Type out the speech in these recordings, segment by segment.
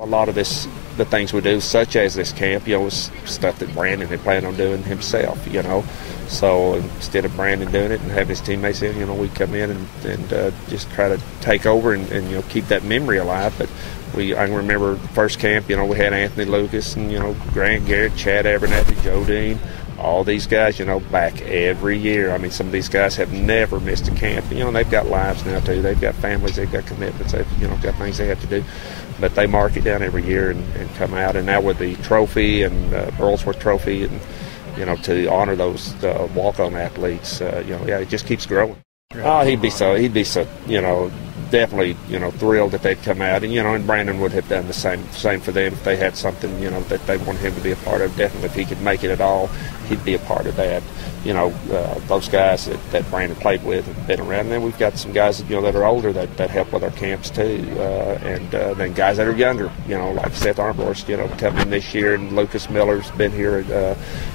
A lot of the things we do, such as this camp, is stuff that Brandon had planned on doing himself, So instead of Brandon doing it and having his teammates in, we come in and just try to take over and keep that memory alive. But I can remember the first camp, we had Anthony Lucas and, Grant Garrett, Chad Abernathy, Joe Dean, all these guys, back every year. I mean, some of these guys have never missed a camp. They've got lives now, too. They've got families. They've got commitments. They've, got things they have to do. But they mark it down every year and come out. And now with the trophy and Burlsworth Trophy and, to honor those walk-on athletes, it just keeps growing. Oh, he'd be so, definitely, thrilled that they'd come out. And Brandon would have done the same for them if they had something, that they wanted him to be a part of. Definitely, if he could make it at all, he'd be a part of that. Those guys that Brandon played with have been around. And then we've got some guys, that are older that help with our camps too. And then guys that are younger, like Seth Armborst, coming in this year, and Lucas Miller's been here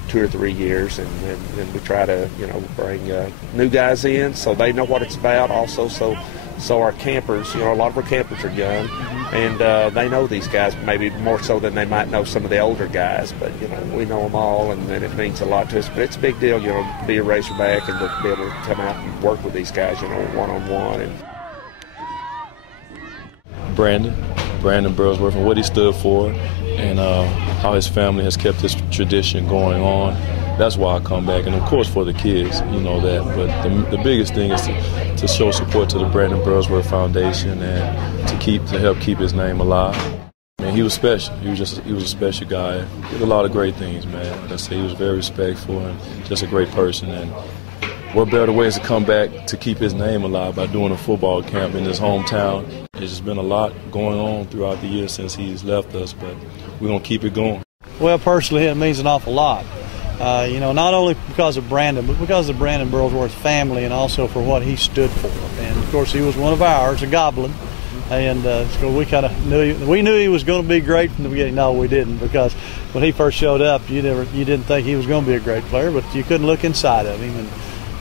2 or 3 years. And we try to, bring new guys in so they know what it's about also. So our campers, a lot of our campers are young, and they know these guys maybe more so than they might know some of the older guys. But, we know them all, and it means a lot to us. But it's a big deal, to be a Razorback and to be able to come out and work with these guys, one-on-one. And Brandon Burlsworth and what he stood for, and how his family has kept this tradition going on. That's why I come back, and of course for the kids, that. But the biggest thing is to show support to the Brandon Burlsworth Foundation and to help keep his name alive. Man, he was special. He was a special guy. He did a lot of great things, man. Like I said, he was very respectful and just a great person. And what better ways to come back to keep his name alive by doing a football camp in his hometown? There's just been a lot going on throughout the years since he's left us, but we're gonna keep it going. Well, personally, it means an awful lot. Not only because of Brandon, but because of the Brandon Burlsworth family, and also for what he stood for. And of course, he was one of ours, a Goblin, and so we kind of knew he was going to be great from the beginning. No, we didn't, because when he first showed up, you didn't think he was going to be a great player, but you couldn't look inside of him.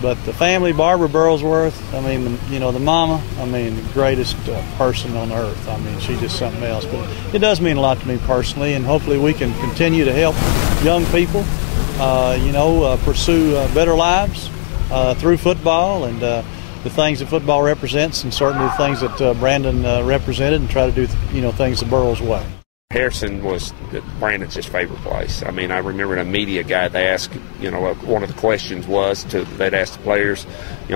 But the family, Barbara Burlsworth, the mama, the greatest person on earth. She's just something else. But it does mean a lot to me personally, and hopefully we can continue to help young people pursue better lives through football and the things that football represents, and certainly the things that Brandon represented, and try to do things the Burls way. Harrison was Brandon's his favorite place. I remember in a media guide they asked, one of the questions was they'd ask the players,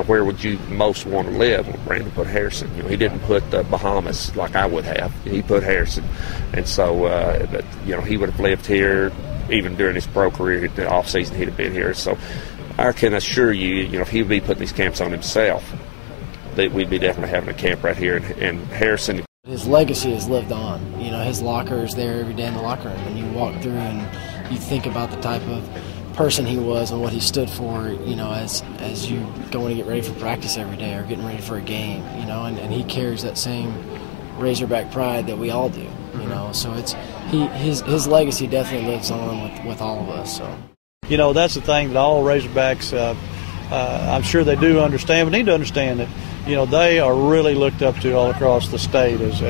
where would you most want to live? Well, Brandon put Harrison. He didn't put the Bahamas like I would have. He put Harrison, and so he would have lived here. Even during his pro career, the off season, he'd have been here. So I can assure you, if he would be putting these camps on himself, that we'd be definitely having a camp right here. And Harrison, his legacy has lived on. His locker is there every day in the locker room, and you walk through and you think about the type of person he was and what he stood for. As you going to get ready for practice every day or getting ready for a game. And he carries that same Razorback pride that we all do. So his legacy definitely lives on with all of us. So that's the thing that all Razorbacks, I'm sure they do understand, but need to understand that they are really looked up to all across the state as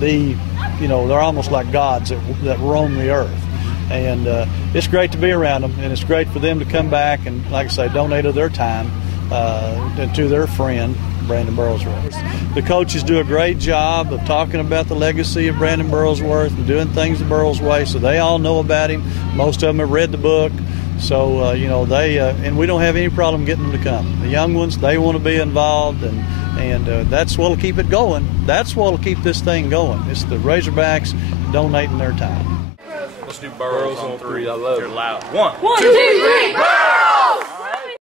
the they're almost like gods that roam the earth, and it's great to be around them, and it's great for them to come back and, like I say, donate of their time to their friend Brandon Burlsworth. The coaches do a great job of talking about the legacy of Brandon Burlsworth and doing things the Burls way, so they all know about him. Most of them have read the book, so and we don't have any problem getting them to come. The young ones, they want to be involved, and that's what'll keep it going. That's what'll keep this thing going. It's the Razorbacks donating their time. Let's do Burls on 3. I love it. You're loud. 1, 2, 3, Burls!